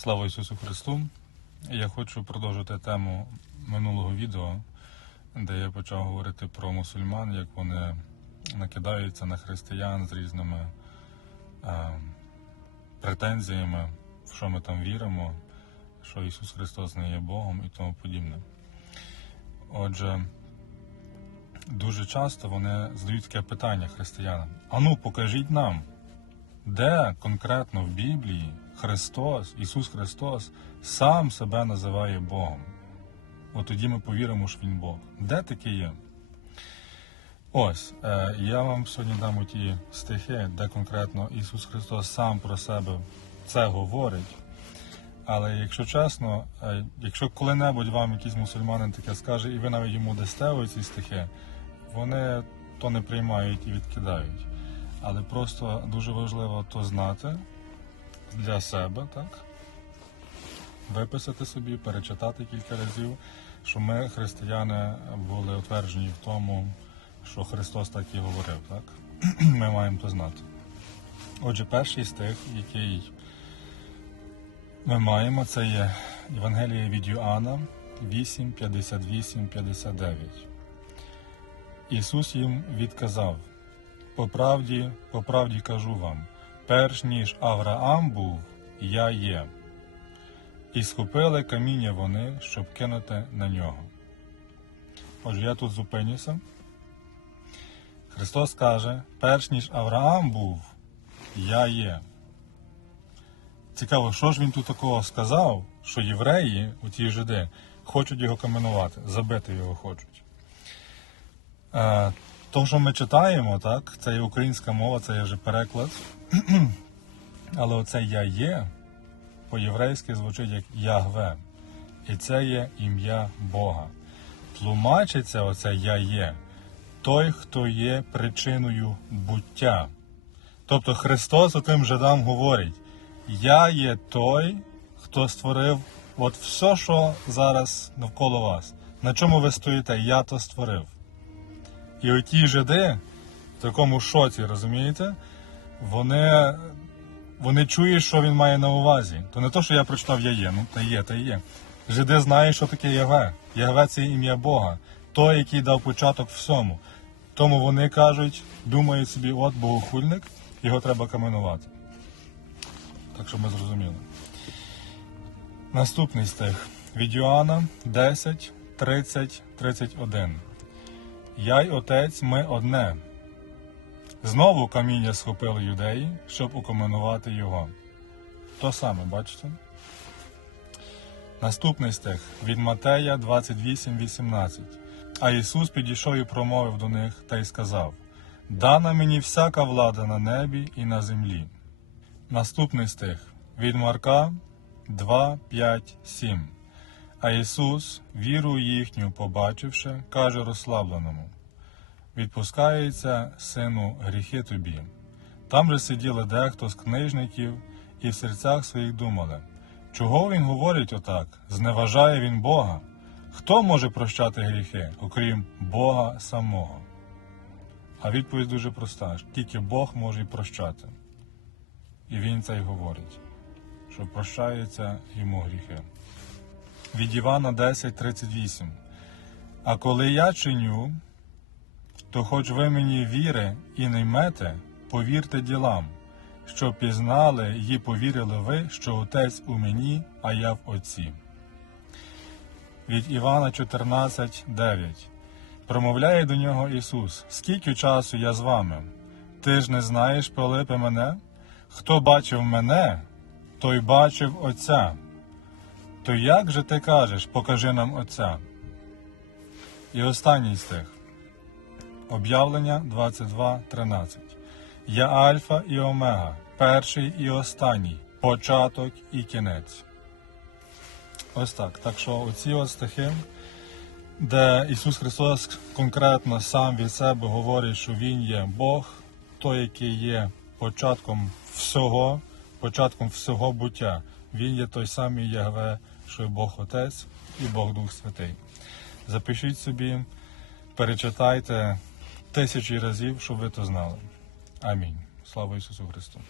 Слава Ісусу Христу! Я хочу продовжити тему минулого відео, де я почав говорити про мусульман, як вони накидаються на християн з різними е, претензіями, в що ми там віримо, що Ісус Христос не є Богом і тому подібне. Отже, дуже часто вони задають таке питання християнам: Ану, покажіть нам, де конкретно в Біблії Христос, Ісус Христос сам себе називає Богом. От тоді ми повіримо, що Він Бог. Де таке є? Ось, е, я вам сьогодні дам ті стихи, де конкретно Ісус Христос сам про себе це говорить. Але якщо чесно, е, якщо коли-небудь вам якийсь мусульманин таке скаже, і ви навіть йому дасте ці стихи, вони то не приймають і відкидають. Але просто дуже важливо то знати для себе, так? Виписати собі, перечитати кілька разів, що ми, християни, були утверджені в тому, що Христос так і говорив, так? Ми маємо то знати. Отже, перший стих, який ми маємо, це є Євангеліє від Йоанна 8, 58, 59. Ісус їм відказав: по правді, по правді кажу вам, перш ніж Авраам був, я є. І схопили каміння вони, щоб кинути на нього. Отже, я тут зупинюся. Христос каже, перш ніж Авраам був, я є. Цікаво, що ж він тут такого сказав, що євреї, у ті жиди, хочуть його каменувати, забити його хочуть. То, що ми читаємо, так, це є українська мова, це є вже переклад. Але оце я є по-єврейськи звучить як Ягве. І це є ім'я Бога. Тлумачиться оце я є той, хто є причиною буття. Тобто Христос отим жидам говорить: Я є той, хто створив от все, що зараз навколо вас. На чому ви стоїте, я то створив. І оті жиди в такому шоці, розумієте, вони, вони чують, що він має на увазі. То не то, що я прочитав я є, ну та є, та є. Жиди знають, що таке Ягве. Ягве це ім'я Бога, той, який дав початок всьому. Тому вони кажуть, думають собі, от богохульник, його треба каменувати. Так що ми зрозуміли. Наступний стих від Йоанна 10, 30, 31. Я й отець ми одне. Знову каміння схопили юдеї, щоб укаменувати його. То саме, бачите? Наступний стих від Матея 28, 18. А Ісус підійшов і промовив до них та й сказав: Дана мені всяка влада на небі і на землі. Наступний стих від Марка 2, 5, 7. А Ісус, віру їхню побачивши, каже розслабленому: Відпускається, сину, гріхи тобі. Там же сиділи дехто з книжників і в серцях своїх думали, чого він говорить отак? Зневажає він Бога. Хто може прощати гріхи, окрім Бога самого? А відповідь дуже проста: тільки Бог може й прощати. І він це й говорить, що прощаються йому гріхи. Від Івана 10:38. А коли я чиню, то хоч ви мені віри і не ймете, повірте ділам, що пізнали і повірили ви, що Отець у мені, а я в Отці. Від Івана 14:9. Промовляє до нього Ісус: Скільки часу я з вами? Ти ж не знаєш, Пилипе, мене? Хто бачив мене, той бачив Отця. То як же ти кажеш, покажи нам Отця? І останній стих. Об'явлення 22.13. Я Альфа і Омега, перший і останній, початок і кінець. Ось так. Так що оці от стихи, де Ісус Христос конкретно сам від себе говорить, що Він є Бог, той, який є початком всього, початком всього буття. Він є той самий Ягве, що Бог Отець і Бог Дух Святий. Запишіть собі, перечитайте тисячі разів, щоб ви то знали. Амінь. Слава Ісусу Христу!